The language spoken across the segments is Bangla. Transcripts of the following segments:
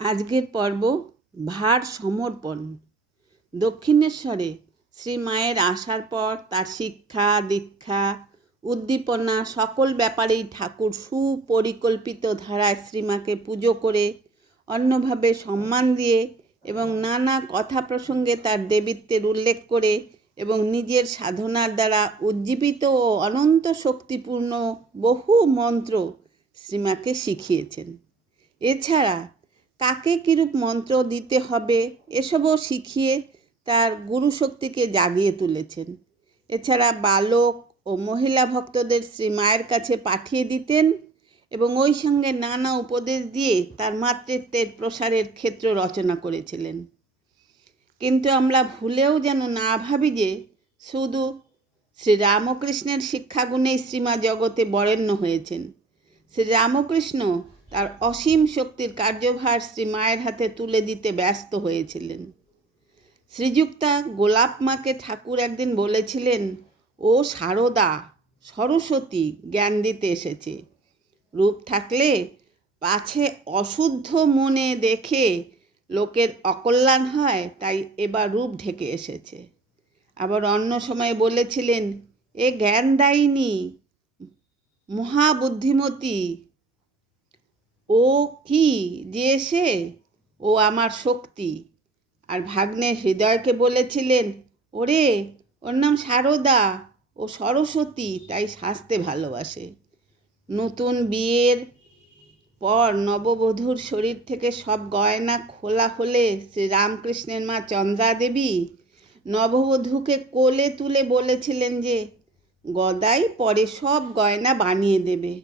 আজকের পর্ব ভার সমর্পণ। দক্ষিণেশ্বরে শ্রী মায়ের আসার পর তার শিক্ষা, দীক্ষা, উদ্দীপনা সকল ব্যাপারেই ঠাকুর সুপরিকল্পিত ধারায় শ্রীমাকে পুজো করে অন্যভাবে সম্মান দিয়ে এবং নানা কথা প্রসঙ্গে তার দেবীত্বের উল্লেখ করে এবং নিজের সাধনার দ্বারা উজ্জীবিত ও অনন্ত শক্তিপূর্ণ বহু মন্ত্র শ্রীমাকে শিখিয়েছেন। এছাড়া কাকে কিরূপ মন্ত্র দিতে হবে? এসবও শিখিয়ে তার গুরুশক্তিকে জাগিয়ে তুলেছেন। এছাড়া বালক ও মহিলা ভক্তদের শ্রী মায়ের কাছে পাঠিয়ে দিতেন এবং ওই সঙ্গে নানা উপদেশ দিয়ে তার মাতৃত্বের প্রসারের ক্ষেত্র রচনা করেছিলেন। কিন্তু আমরা ভুলেও যেন না ভাবি যে শুধু শ্রীরামকৃষ্ণের শিক্ষাগুণেই শ্রীমা জগতে বরেণ্য হয়েছেন। শ্রীরামকৃষ্ণ তার অসীম শক্তির কার্যভার শ্রী মায়ের হাতে তুলে দিতে ব্যস্ত হয়েছিলেন। শ্রীযুক্তা গোলাপ মাকে ঠাকুর একদিন বলেছিলেন, ও সারদা, সরস্বতী, জ্ঞান দিতে এসেছে। রূপ থাকলে পাছে অশুদ্ধ মনে দেখে লোকের অকল্যাণ হয়, তাই এবার রূপ ঢেকে এসেছে। আবার অন্য সময় বলেছিলেন, এ জ্ঞান দায়িনী, মহাবুদ্ধিমতী ও কি যে সে? ও আমার শক্তি। আর ভাগ্নে হৃদয়কে বলেছিলেন, ওরে, ওর নাম সারদা, ও সরস্বতী, তাই সাজতে ভালোবাসে। নতুন বিয়ের পর নববধূর শরীর থেকে সব গয়না খোলা হলে শ্রীরামকৃষ্ণের মা চন্দ্রা দেবী নববধূকে কোলে তুলে বলেছিলেন যে, গদাই পরে সব গয়না বানিয়ে দেবে।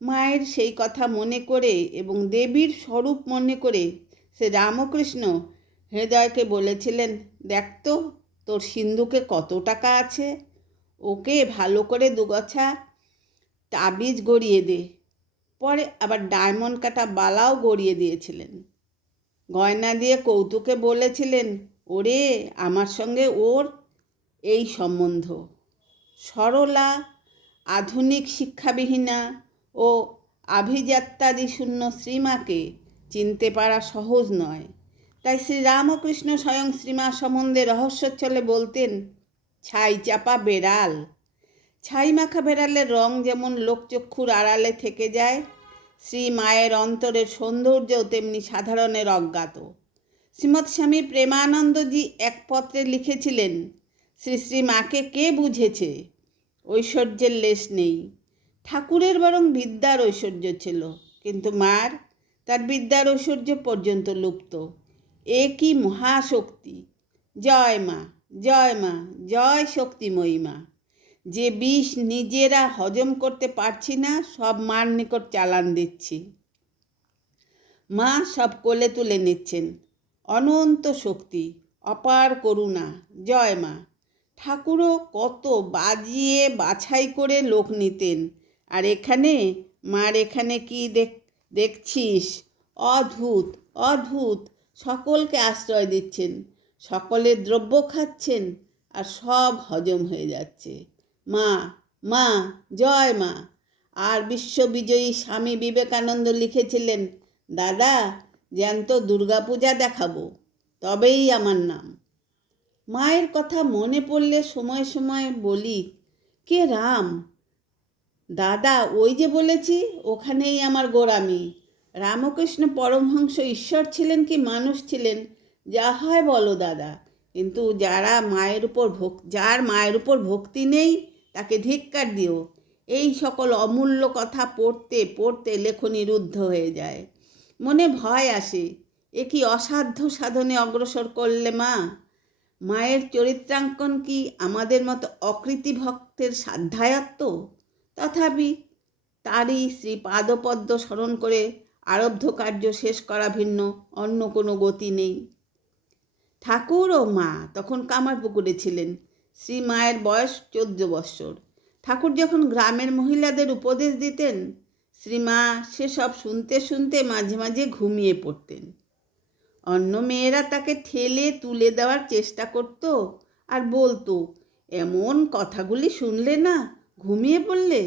মায়ের সেই কথা মনে করে এবং দেবীর স্বরূপ মনে করে সে রামকৃষ্ণ হৃদয়কে বলেছিলেন, দেখ তো, তোর সিন্ধুকে কত টাকা আছে? ওকে ভালো করে দুগছা তাবিজ গড়িয়ে দে। পরে আবার ডায়মন্ড কাটা বালাও গড়িয়ে দিয়েছিলেন। গয়না দিয়ে কৌতুকে বলেছিলেন, ওরে, আমার সঙ্গে ওর এই সম্বন্ধ। সরলা আধুনিক শিক্ষাবিহীনা ও আভিজাত্যাদি শূন্য শ্রীমাকে চিনতে পারা সহজ নয়। তাই শ্রী রামকৃষ্ণ স্বয়ং শ্রীমা সম্বন্ধে রহস্যচ্ছলে বলতেন, ছাই চাপা বেড়াল। ছাই মাখা বেড়ালের রং যেমন লোকচক্ষুর আড়ালে থেকে যায়, শ্রী মায়ের অন্তরের সৌন্দর্যও তেমনি সাধারণের অজ্ঞাত। শ্রীমৎ স্বামী প্রেমানন্দজি এক পত্রে লিখেছিলেন, শ্রী শ্রী মাকে কে বুঝেছে? ঐশ্বর্যের লেশ নেই। ঠাকুরের বরং বিদ্যার ঐশ্বর্য ছিল, কিন্তু মার তার বিদ্যার ঐশ্বর্য পর্যন্ত লুপ্ত। এ কি মহাশক্তি? জয় মা জয় মা, জয় শক্তিময়ী মা। যে বিষ নিজেরা হজম করতে পারছি না, সব মার নিকট চালান দিচ্ছি। মা সব কোলে তুলে নিচ্ছেন, অনন্ত শক্তি, অপার করুণা, জয় মা। ঠাকুরও কত বাজিয়ে বাছাই করে লোক নিতেন আর এখানে, মার এখানে কি দেখ, দেখছিস? অদ্ভুত অদ্ভুত। সকলকে আশ্রয় দিচ্ছেন, সকলের দ্রব্য খাচ্ছেন, আর সব হজম হয়ে যাচ্ছে। মা মা, জয় মা। আর বিশ্ববিজয়ী স্বামী বিবেকানন্দ লিখেছিলেন, দাদা, জ্যান্ত দুর্গাপূজা দেখাবো, তবেই আমার নাম। মায়ের কথা মনে পড়লে সময় সময় বলি, কে রাম? দাদা, ওই যে বলেছি, ওখানেই আমার গোড়ামি। রামকৃষ্ণ পরমহংস ঈশ্বর ছিলেন কি মানুষ ছিলেন? যা হয় বলো দাদা। কিন্তু যারা মায়ের উপর ভোক, যার মায়ের উপর ভক্তি নেই, তাকে ধিক্কার দিও। এই সকল অমূল্য কথা পড়তে পড়তে লেখনী রুদ্ধ হয়ে যায়। মনে ভয় আসে, এ কি অসাধ্য সাধনে অগ্রসর করলে মা? মায়ের চরিত্রাঙ্কন কি আমাদের মতো অকৃতি ভক্তের সাধ্যায়ত্ত? তথাপি তারই শ্রী পাদপদ্ম স্মরণ করে আরব্ধ কার্য শেষ করা ভিন্ন, অন্য কোনো গতি নেই। ঠাকুর ও মা তখন কামারপুকুরে ছিলেন, শ্রী মায়ের বয়স চোদ্দ বৎসর। ঠাকুর যখন গ্রামের মহিলাদের উপদেশ দিতেন শ্রীমা সেসব শুনতে শুনতে মাঝে মাঝে ঘুমিয়ে পড়তেন। অন্য মেয়েরা তাকে ঠেলে তুলে দেওয়ার চেষ্টা করত আর বলতো, এমন কথাগুলি শুনলে না ঘুমিয়ে পড়লে?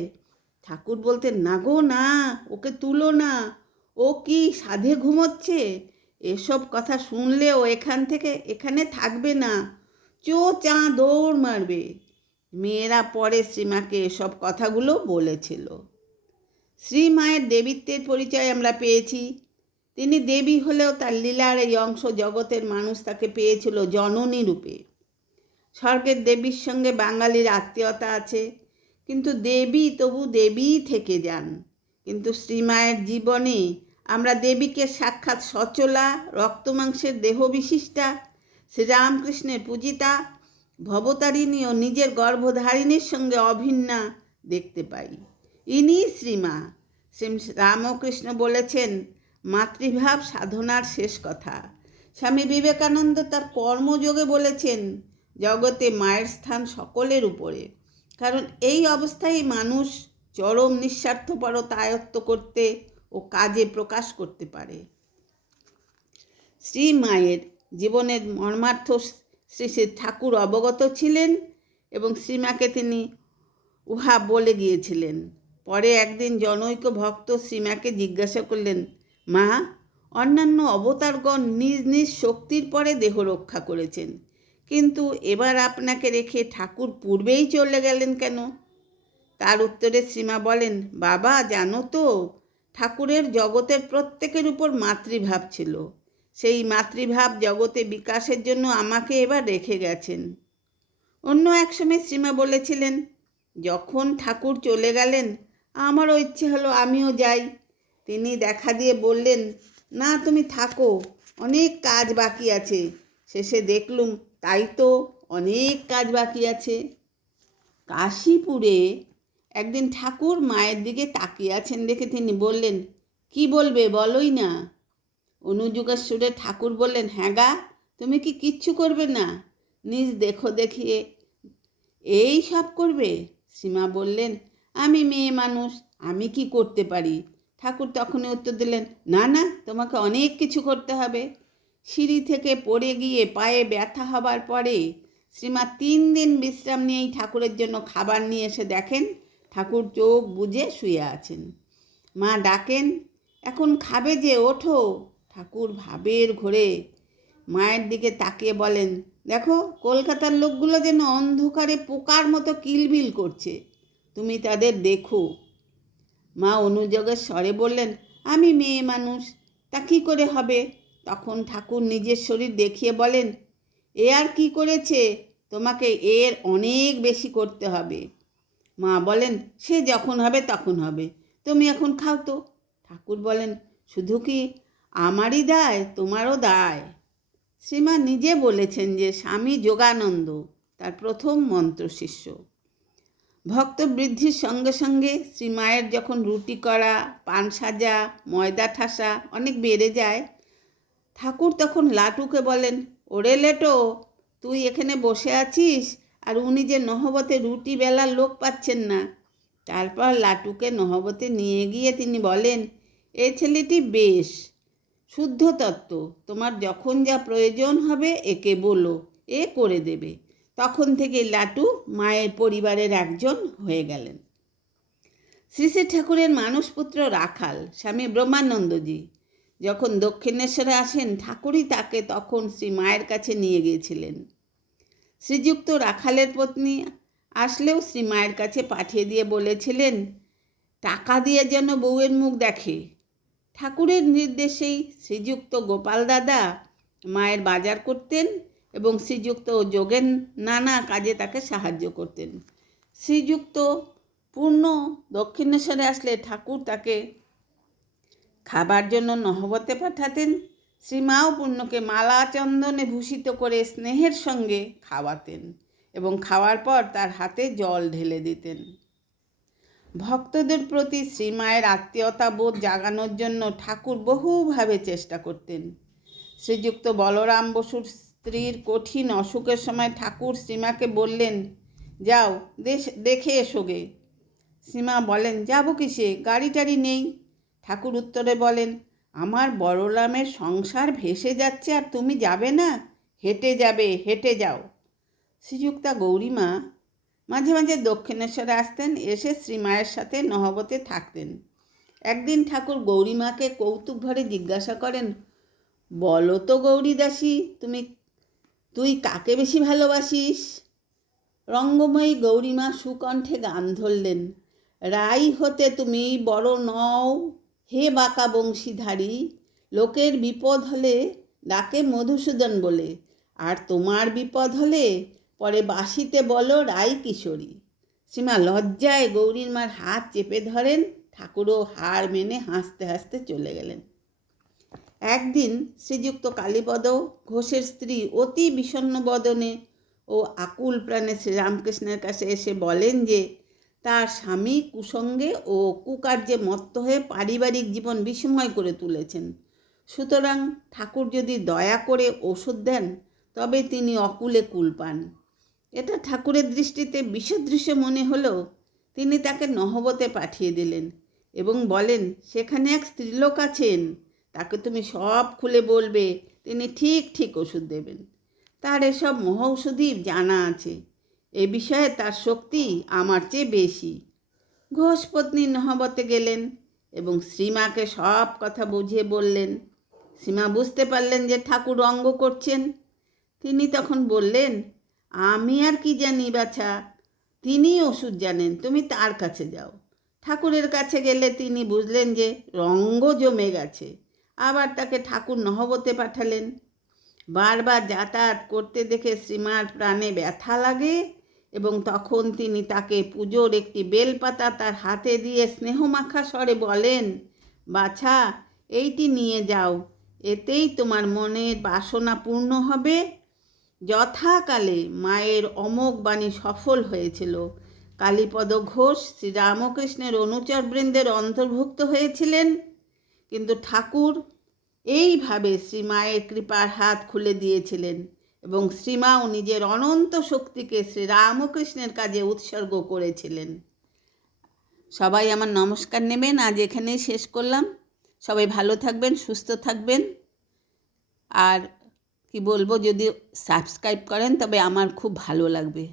ঠাকুর বলতেন না গো, না, ওকে তুলো না। ও কি সাধে ঘুমোচ্ছে? এসব কথা শুনলে ও এখান থেকে, এখানে থাকবে না। চো চা, দৌড় মারবে। মেয়েরা পরে শ্রীমাকে এসব কথাগুলো বলেছিল। শ্রী মায়ের দেবীত্বের পরিচয় আমরা পেয়েছি। তিনি দেবী হলেও তার লীলার এই অংশ জগতের মানুষ তাকে পেয়েছিল জননী রূপে। স্বর্গের দেবীর সঙ্গে বাঙালির আত্মীয়তা আছে। কিন্তু দেবী তবু দেবীই থেকে যান। কিন্তু শ্রীমায়ের জীবনে আমরা দেবীকে সাক্ষাৎ সচলা, রক্তমাংসের দেহ বিশিষ্টা শ্রীরামকৃষ্ণের পূজিতা, ভবতারিণী ও নিজের গর্ভধারিণীর সঙ্গে অভিন্না দেখতে পাই। ইনি শ্রীমা। শ্রী রামকৃষ্ণ বলেছেন, মাতৃভাব সাধনার শেষ কথা। স্বামী বিবেকানন্দ তার কর্মযোগে বলেছেন, জগতে মায়ের স্থান সকলের উপরে। কারণ এই অবস্থায় মানুষ চরম নিঃস্বার্থপরতা আয়ত্ত করতে ও কাজে প্রকাশ করতে পারে। শ্রী মায়ের জীবনের মর্মার্থ শ্রী শ্রী ঠাকুর অবগত ছিলেন এবং শ্রীমাকে তিনি উহা বলে গিয়েছিলেন। পরে একদিন জনৈক ভক্ত শ্রীমাকে জিজ্ঞাসা করলেন, মা, অন্যান্য অবতারগণ নিজ নিজ শক্তির পরে দেহ রক্ষা করেছেন। কিন্তু এবার আপনাকে রেখে ঠাকুর পূর্বেই চলে গেলেন কেন? তার উত্তরে শ্রীমা বলেন, বাবা, জানো তো, ঠাকুরের জগতের প্রত্যেকের উপর মাতৃভাব ছিল। সেই মাতৃভাব জগতে বিকাশের জন্য আমাকে এবার রেখে গেছেন। অন্য এক সময় শ্রীমা বলেছিলেন, যখন ঠাকুর চলে গেলেন, আমারও ইচ্ছে হলো আমিও যাই। তিনি দেখা দিয়ে বললেন, না, তুমি থাকো, অনেক কাজ বাকি আছে। শেষে দেখলুম তাই তো অনেক কাজ বাকি আছে। কাশীপুরে একদিন ঠাকুর মায়ের দিকে তাকিয়ে আছেন দেখে তিনি বললেন, কি বলবে বলোই না? অনুযুগের সুরে ঠাকুর বললেন হ্যাঁ গা, তুমি কি কিচ্ছু করবে না? নিজ দেখো দেখিয়ে এই সব করবে? সীমা বললেন, আমি মেয়ে মানুষ, আমি কি করতে পারি? ঠাকুর তখনই উত্তর দিলেন, না না, তোমাকে অনেক কিছু করতে হবে। সিঁড়ি থেকে পড়ে গিয়ে পায়ে ব্যথা হবার পরে শ্রীমা তিন দিন বিশ্রাম নিয়েই ঠাকুরের জন্য খাবার নিয়ে এসে দেখেন, ঠাকুর চোখ বুজে শুয়ে আছেন। মা ডাকেন, এখন খাবে যে, ওঠো। ঠাকুর ভাবের ঘোরে। মায়ের দিকে তাকিয়ে বলেন, দেখো, কলকাতার লোকগুলো যেন অন্ধকারে পোকার মতো কিলবিল করছে। তুমি তাদের দেখো। মা অনুযোগের স্বরে বললেন, আমি মেয়ে মানুষ, তা কী করে হবে? তখন ঠাকুর নিজের শরীর দেখিয়ে বলেন, এ আর কি করেছে? তোমাকে এর অনেক বেশি করতে হবে। মা বলেন, সে যখন হবে তখন হবে। তুমি এখন খাও তো। ঠাকুর বলেন, শুধু কি আমারই দায়, তোমারও দায়? শ্রীমা নিজে বলেছেন যে স্বামী যোগানন্দ, তার প্রথম মন্ত্র শিষ্য। ভক্ত বৃদ্ধির সঙ্গে সঙ্গে শ্রীমায়ের যখন রুটি করা, পান সাজা, ময়দা ঠাসা অনেক বেড়ে যায় ঠাকুর তখন লাটুকে বলেন, ওরে লেটো, তুই এখানে বসে আছিস? আর উনি যে নহবতে রুটি বেলার লোক পাচ্ছেন না। তারপর লাটুকে নহবতে নিয়ে গিয়ে তিনি বলেন, এ ছেলেটি বেশ, শুদ্ধ তত্ত্ব। তোমার যখন যা প্রয়োজন হবে একে বলো, এ করে দেবে। তখন থেকে লাটু মায়ের পরিবারের একজন হয়ে গেলেন। শ্রী শ্রী ঠাকুরের মানসপুত্র রাখাল, স্বামী ব্রহ্মানন্দজি যখন দক্ষিণেশ্বরে আসেন, ঠাকুরই তাকে তখন শ্রী মায়ের কাছে নিয়ে গিয়েছিলেন। শ্রীযুক্ত রাখালের পত্নী আসলেও শ্রী মায়ের কাছে পাঠিয়ে দিয়ে বলেছিলেন, টাকা দিয়ে যেন বউয়ের মুখ দেখে। ঠাকুরের নির্দেশেই শ্রীযুক্ত গোপাল দাদা মায়ের বাজার করতেন এবং শ্রীযুক্ত যোগেন নানা কাজে তাকে সাহায্য করতেন। শ্রীযুক্ত পূর্ণ দক্ষিণেশ্বরে আসলে ঠাকুর তাকে খাবার জন্য নহবতে পাঠাতেন। শ্রীমাও পূর্ণকে মালা চন্দনে ভূষিত করে স্নেহের সঙ্গে খাওয়াতেন এবং খাওয়ার পর তার হাতে জল ঢেলে দিতেন। ভক্তদের প্রতি শ্রীমায়ের আত্মীয়তা বোধ জাগানোর জন্য ঠাকুর বহুভাবে চেষ্টা করতেন। শ্রীযুক্ত বলরাম বসুর স্ত্রীর কঠিন অসুখের সময় ঠাকুর শ্রীমাকে বললেন, যাও, দেশ, দেখে এসো গে। শ্রীমা বলেন, যাব কিসে? গাড়ি টাড়ি নেই? ঠাকুর উত্তরে বলেন, আমার বড়রামের সংসার ভেসে যাচ্ছে আর তুমি যাবে না। হেঁটে যাবে, হেঁটে যাও। শ্রীযুক্তা গৌরীমা মাঝে মাঝে দক্ষিণেশ্বরে আসতেন, এসে শ্রীমায়ের সাথে নহবতে থাকতেন। একদিন ঠাকুর গৌরীমাকে কৌতুক ভরে জিজ্ঞাসা করেন, বলো তো গৌরীদাসী, তুমি, তুই কাকে বেশি ভালোবাসিস? রঙ্গময়ী গৌরীমা সুকণ্ঠে গান ধরলেন, রাই হতে তুমি বড় নও। হে বাঁকা বংশীধারী, লোকের বিপদ হলে ডাকে মধুসূদন বলে। আর তোমার বিপদ হলে পরে বাসিতে বলো রাই কিশোরী। সীমা লজ্জায় গৌরীর মার হাত চেপে ধরেন, ঠাকুরও হার মেনে হাসতে হাসতে চলে গেলেন। একদিন শ্রীযুক্ত কালীপদ, ঘোষের স্ত্রী অতি বিষণ্ণ বদনে ও আকুল প্রাণে শ্রীরামকৃষ্ণের কাছে এসে বলেন যে তার স্বামী কুসঙ্গে ও কুকার্যে মত্ত হয়ে পারিবারিক জীবন বিস্ময় করে তুলেছেন। সুতরাং ঠাকুর যদি দয়া করে ওষুধ দেন, তবে তিনি অকুলে কুল পান। এটা ঠাকুরের দৃষ্টিতে বিষদৃশ্য মনে হলেও তিনি তাকে নহবতে পাঠিয়ে দিলেন এবং বলেন, সেখানে এক স্ত্রীলোক আছেন, তাকে তুমি সব খুলে বলবে, তিনি ঠিক ঠিক ওষুধ দেবেন। তার এসব মহৌষধি জানা আছে। এ বিষয়ে তার শক্তি আমার চেয়ে বেশি। ঘোষপত্নী নহবতে গেলেন এবং শ্রীমাকে সব কথা বুঝিয়ে বললেন। শ্রীমা বুঝতে পারলেন যে ঠাকুর অঙ্গ করছেন। তিনি তখন বললেন, আমি আর কি জানি বাছা, তিনি ওষুধ জানেন, তুমি তার কাছে যাও। ঠাকুরের কাছে গেলে তিনি বুঝলেন যে রঙ্গ জমে গেছে। আবার তাকে ঠাকুর নহবতে পাঠালেন। বারবার যাতায়াত করতে দেখে শ্রীমার প্রাণে ব্যথা লাগে এবং তখন তিনি তাকে পুজোর একটি বেলপাতা তার হাতে দিয়ে স্নেহমাখা স্বরে বলেন, বাছা, এইটি নিয়ে যাও, এতেই তোমার মনের বাসনা পূর্ণ হবে। যথাকালে মায়ের অমোঘ বাণী সফল হয়েছিল। কালীপদ ঘোষ শ্রীরামকৃষ্ণের অনুচরবৃন্দের অন্তর্ভুক্ত হয়েছিলেন। কিন্তু ঠাকুর এইভাবে শ্রীমায়ের কৃপার হাত খুলে দিয়েছিলেন। এবং শ্রীমাও নিজের অনন্ত শক্তিকে শ্রী রামকৃষ্ণের কাজে উৎসর্গ করেছিলেন। সবাই আমার নমস্কার নেবেন, আজ এখানেই শেষ করলাম। সবাই ভালো থাকবেন, সুস্থ থাকবেন। আর কি বলব, যদি সাবস্ক্রাইব করেন, তবে আমার খুব ভালো লাগবে।